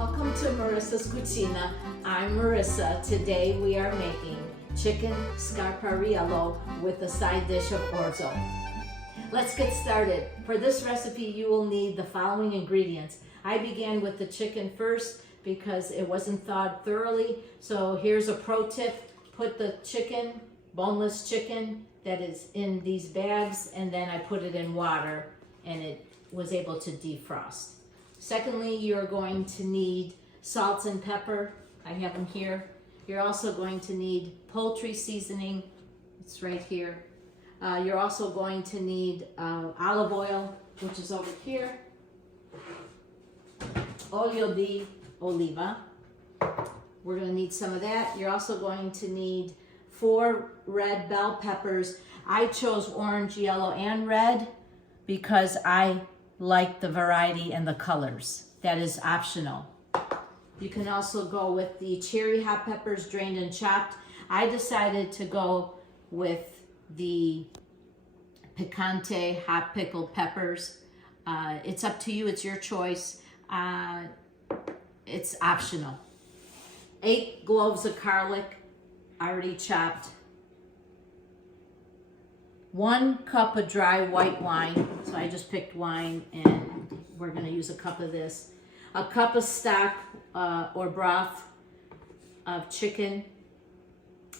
Welcome to Marissa's Cucina. I'm Marissa. Today we are making chicken scarpariello with a side dish of orzo. Let's get started. For this recipe you will need the following ingredients. I began with the chicken first because it wasn't thawed thoroughly. So here's a pro tip. Put the chicken, boneless chicken that is in these bags, and then I put it in water and it was able to defrost. Secondly, you're going to need salt and pepper. I have them here. You're also going to need poultry seasoning. It's right here. You're also going to need olive oil, which is over here. Olio di oliva. We're going to need some of that. You're also going to need 4 red bell peppers. I chose orange, yellow, and red because I like the variety and the colors. That is optional. You can also go with the cherry hot peppers, drained and chopped. I decided to go with the picante hot pickled peppers. It's up to you, it's your choice. It's optional. 8 cloves of garlic, already chopped. 1 cup of dry white wine, so I just picked wine and we're gonna use a cup of this. A cup of stock or broth of chicken,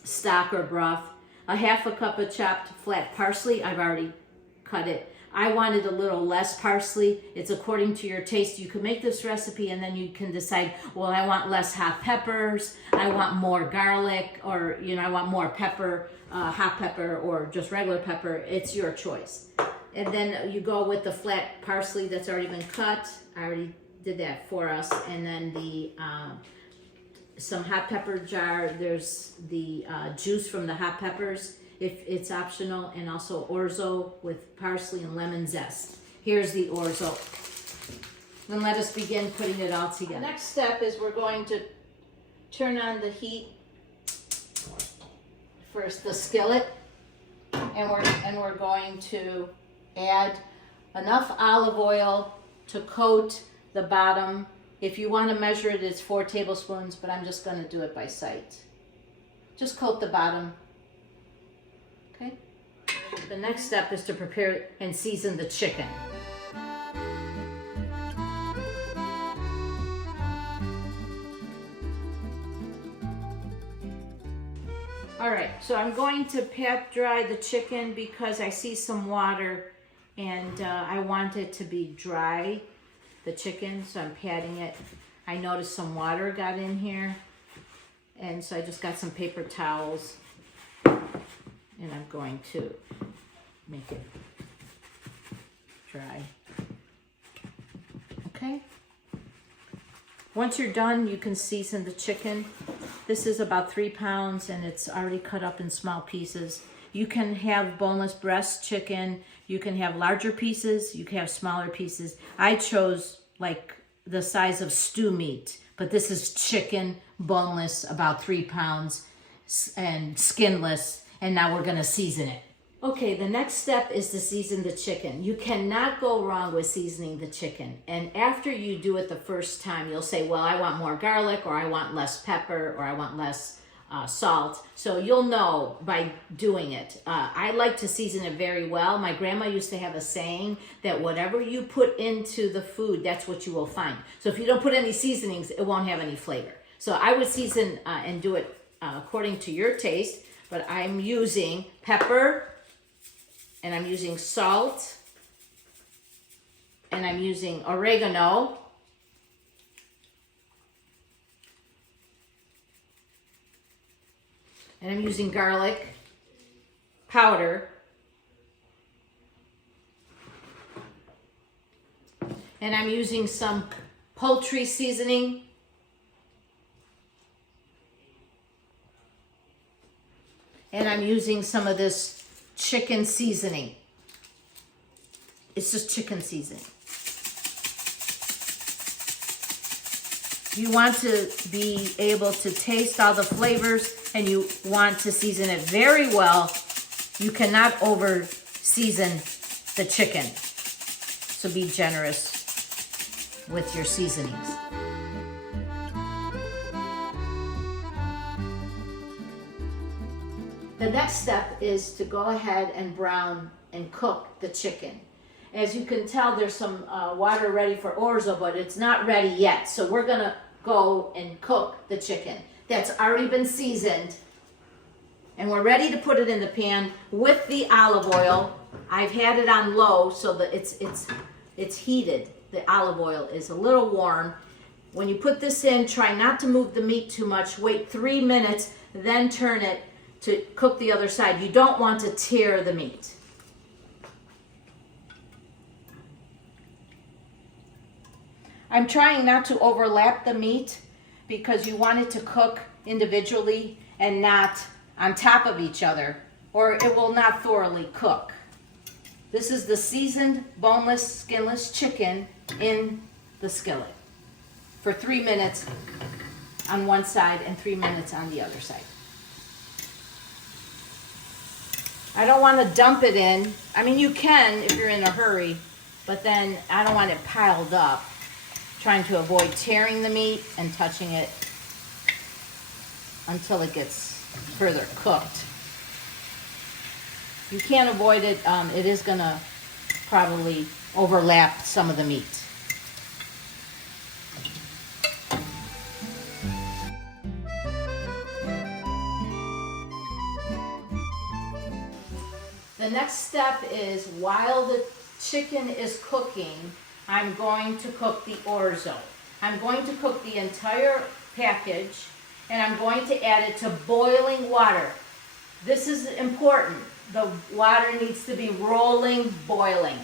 stock or broth. A half a cup of chopped flat parsley, I've already cut it. I wanted a little less parsley. It's according to your taste. You can make this recipe and then you can decide, well, I want less hot peppers, I want more garlic, or I want more pepper, hot pepper or just regular pepper. It's your choice. And then you go with the flat parsley that's already been cut. I already did that for us. And then the some hot pepper jar. There's the juice from the hot peppers, if it's optional, and also orzo with parsley and lemon zest. Here's the orzo. Then let us begin putting it all together. The next step is we're going to turn on the heat. First the skillet, and we're going to add enough olive oil to coat the bottom. If you want to measure it, it's 4 tablespoons, but I'm just going to do it by sight. Just coat the bottom. Okay. The next step is to prepare and season the chicken. All right, so I'm going to pat dry the chicken because I see some water and I want it to be dry, the chicken, so I'm patting it. I noticed some water got in here, and so I just got some paper towels and I'm going to make it dry. Okay. Once you're done, you can season the chicken. This is about 3 pounds and it's already cut up in small pieces. You can have boneless breast chicken. You can have larger pieces. You can have smaller pieces. I chose like the size of stew meat, but this is chicken, boneless, about 3 pounds and skinless. And now we're gonna season it. Okay, the next step is to season the chicken. You cannot go wrong with seasoning the chicken. And after you do it the first time, you'll say, well, I want more garlic, or I want less pepper, or I want less salt. So you'll know by doing it. I like to season it very well. My grandma used to have a saying that whatever you put into the food, that's what you will find. So if you don't put any seasonings, it won't have any flavor. So I would season and do it according to your taste, but I'm using pepper, and I'm using salt, and I'm using oregano, and I'm using garlic powder, and I'm using some poultry seasoning, and I'm using some of this chicken seasoning. It's just chicken seasoning. You want to be able to taste all the flavors and you want to season it very well. You cannot over season the chicken. So be generous with your seasonings. The next step is to go ahead and brown and cook the chicken. As you can tell, there's some water ready for orzo, but it's not ready yet. So we're gonna go and cook the chicken. That's already been seasoned. And we're ready to put it in the pan with the olive oil. I've had it on low so that it's heated. The olive oil is a little warm. When you put this in, try not to move the meat too much. Wait 3 minutes, then turn it to cook the other side. You don't want to tear the meat. I'm trying not to overlap the meat because you want it to cook individually and not on top of each other, or it will not thoroughly cook. This is the seasoned boneless, skinless chicken in the skillet for 3 minutes on one side and 3 minutes on the other side. I don't want to dump it in. I mean, you can if you're in a hurry, but then I don't want it piled up. Trying to avoid tearing the meat and touching it until it gets further cooked. You can't avoid it. It is going to probably overlap some of the meat. The next step is, while the chicken is cooking, I'm going to cook the orzo. I'm going to cook the entire package, and I'm going to add it to boiling water. This is important. The water needs to be rolling, boiling.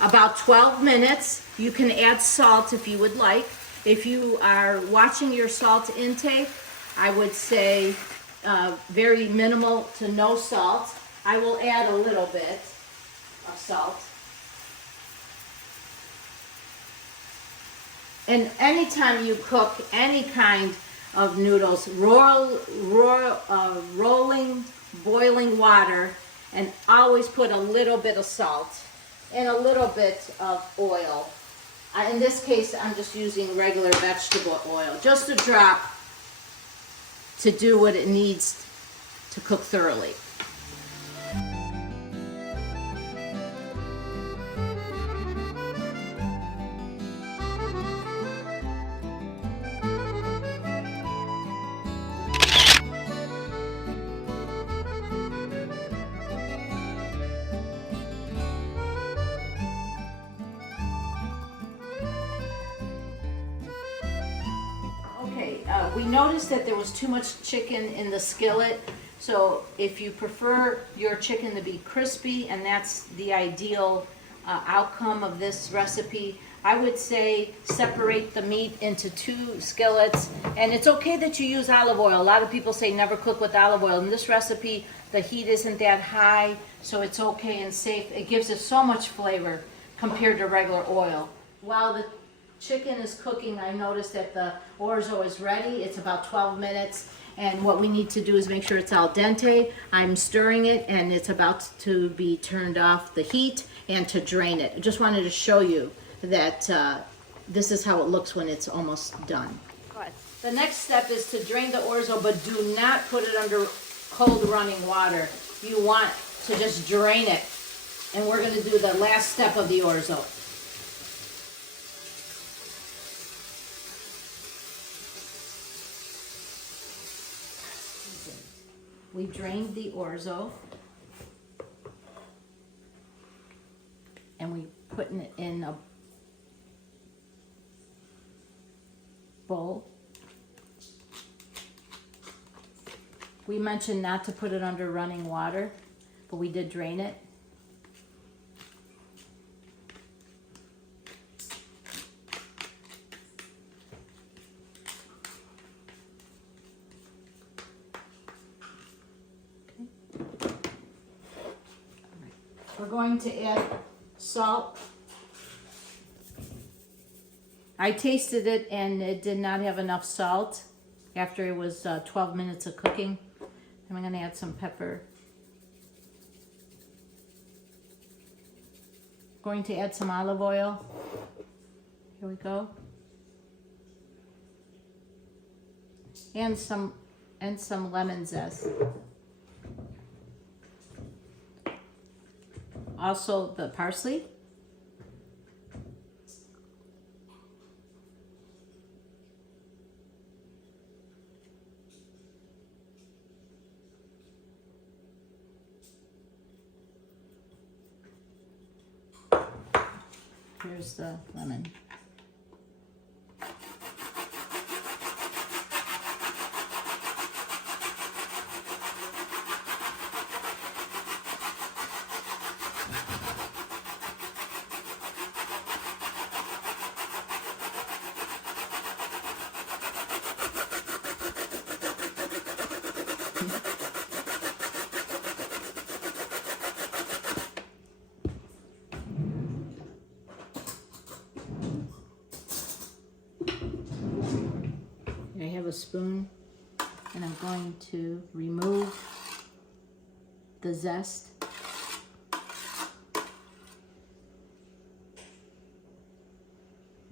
About 12 minutes. You can add salt if you would like. If you are watching your salt intake, I would say very minimal to no salt. I will add a little bit of salt. And anytime you cook any kind of noodles, rolling, boiling water, and always put a little bit of salt and a little bit of oil. In this case, I'm just using regular vegetable oil, just a drop to do what it needs to cook thoroughly. We noticed that there was too much chicken in the skillet, so if you prefer your chicken to be crispy, and that's the ideal outcome of this recipe, I would say separate the meat into 2 skillets. And it's okay that you use olive oil. A lot of people say never cook with olive oil. In this recipe, the heat isn't that high, so it's okay and safe. It gives it so much flavor compared to regular oil. While the chicken is cooking, I noticed that the orzo is ready. It's about 12 minutes, and what we need to do is make sure it's al dente. I'm stirring it, and it's about to be turned off the heat and to drain it. I just wanted to show you that this is how it looks when it's almost done. The next step is to drain the orzo, but do not put it under cold running water. You want to just drain it, and we're going to do the last step of the orzo. We drained the orzo, and we put it in a bowl. We mentioned not to put it under running water, but we did drain it. We're going to add salt. I tasted it and it did not have enough salt after it was 12 minutes of cooking. I'm going to add some pepper. Going to add some olive oil. Here we go. And and some lemon zest. Also the parsley. Here's the lemon. I have a spoon and I'm going to remove the zest.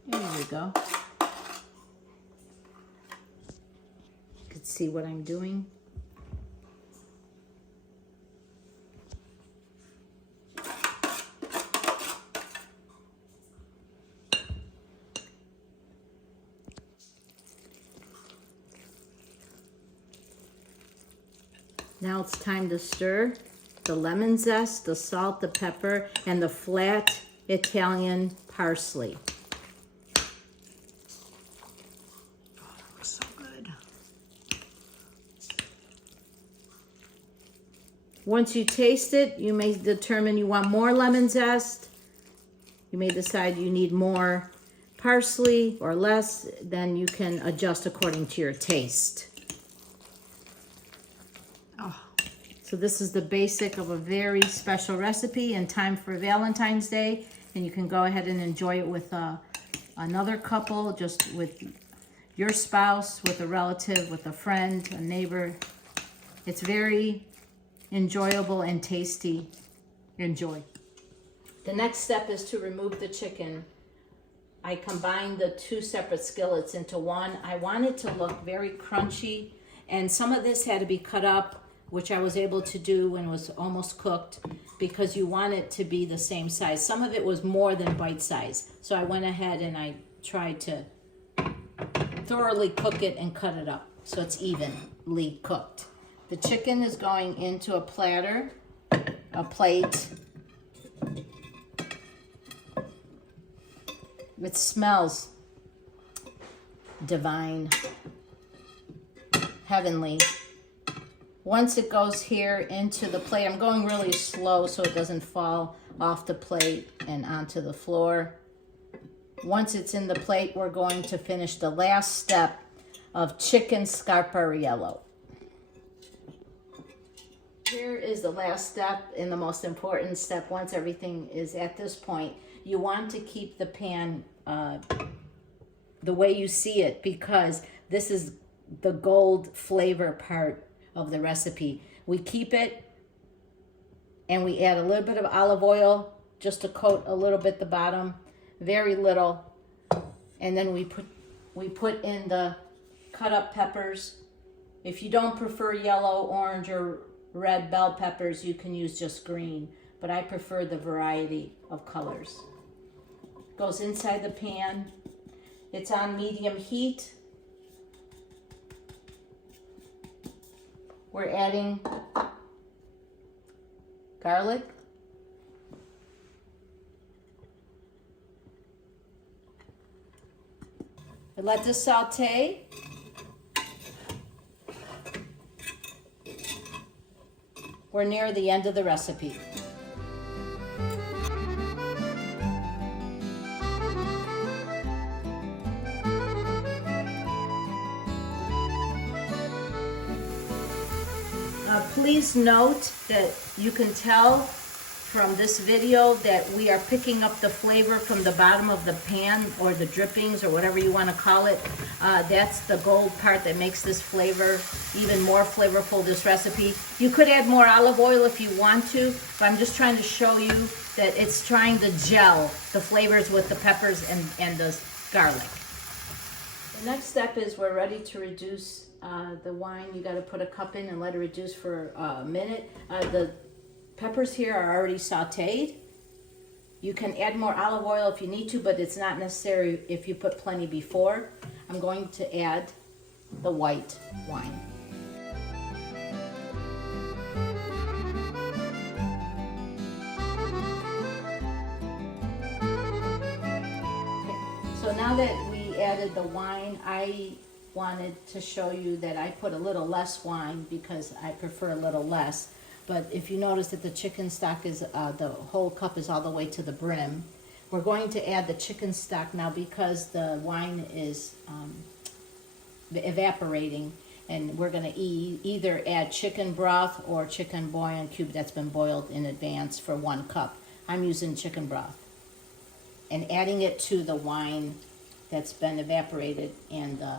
There we go. You can see what I'm doing. Now it's time to stir the lemon zest, the salt, the pepper, and the flat Italian parsley. Oh, that looks so good. Once you taste it, you may determine you want more lemon zest. You may decide you need more parsley or less. Then you can adjust according to your taste. So this is the basic of a very special recipe in time for Valentine's Day. And you can go ahead and enjoy it with another couple, just with your spouse, with a relative, with a friend, a neighbor. It's very enjoyable and tasty. Enjoy. The next step is to remove the chicken. I combined the two separate skillets into one. I want it to look very crunchy, and some of this had to be cut up, which I was able to do when it was almost cooked, because you want it to be the same size. Some of it was more than bite size. So I went ahead and I tried to thoroughly cook it and cut it up so it's evenly cooked. The chicken is going into a platter, a plate. It smells divine, heavenly. Once it goes here into the plate, I'm going really slow so it doesn't fall off the plate and onto the floor. Once it's in the plate, we're going to finish the last step of Chicken Scarpariello. Here is the last step and the most important step. Once everything is at this point, you want to keep the pan the way you see it, because this is the gold flavor part of the recipe. We keep it and we add a little bit of olive oil just to coat a little bit the bottom, very little, and then we put in the cut up peppers. If you don't prefer yellow, orange, or red bell peppers, you can use just green, but I prefer the variety of colors. Goes inside the pan. It's on medium heat. We're adding garlic. And let this saute. We're near the end of the recipe. Please note that you can tell from this video that we are picking up the flavor from the bottom of the pan, or the drippings, or whatever you want to call it. That's the gold part that makes this flavor even more flavorful, this recipe. You could add more olive oil if you want to, but I'm just trying to show you that it's trying to gel the flavors with the peppers and the garlic. The next step is we're ready to reduce The wine, you got to put a cup in and let it reduce for a minute. The peppers here are already sauteed. You can add more olive oil if you need to, but it's not necessary if you put plenty before. I'm going to add the white wine. So now that we added the wine, I wanted to show you that I put a little less wine because I prefer a little less. But if you notice that the chicken stock is, the whole cup is all the way to the brim. We're going to add the chicken stock now because the wine is evaporating, and we're going to either add chicken broth or chicken bouillon cube that's been boiled in advance for 1 cup. I'm using chicken broth. And adding it to the wine that's been evaporated and the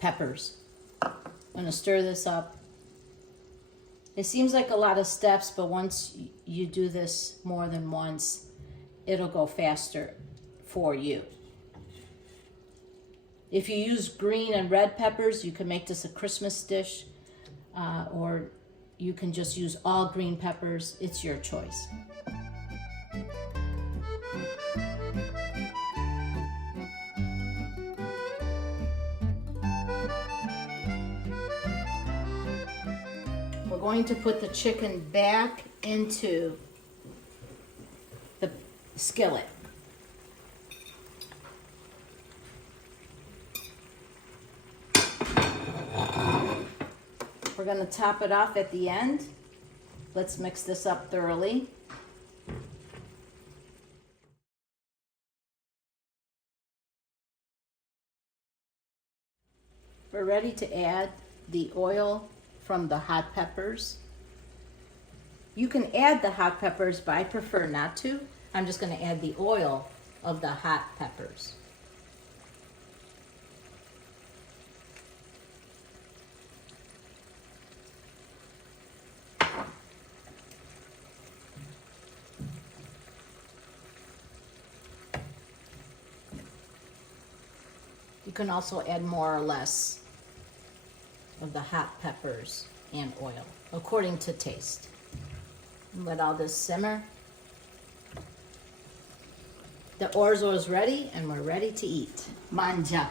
peppers. I'm going to stir this up. It seems like a lot of steps, but once you do this more than once, it'll go faster for you. If you use green and red peppers, you can make this a Christmas dish, or you can just use all green peppers. It's your choice. We're going to put the chicken back into the skillet. We're going to top it off at the end. Let's mix this up thoroughly. We're ready to add the oil from the hot peppers. You can add the hot peppers, but I prefer not to. I'm just going to add the oil of the hot peppers. You can also add more or less of the hot peppers and oil, according to taste. And let all this simmer. The orzo is ready, and we're ready to eat. Mangia.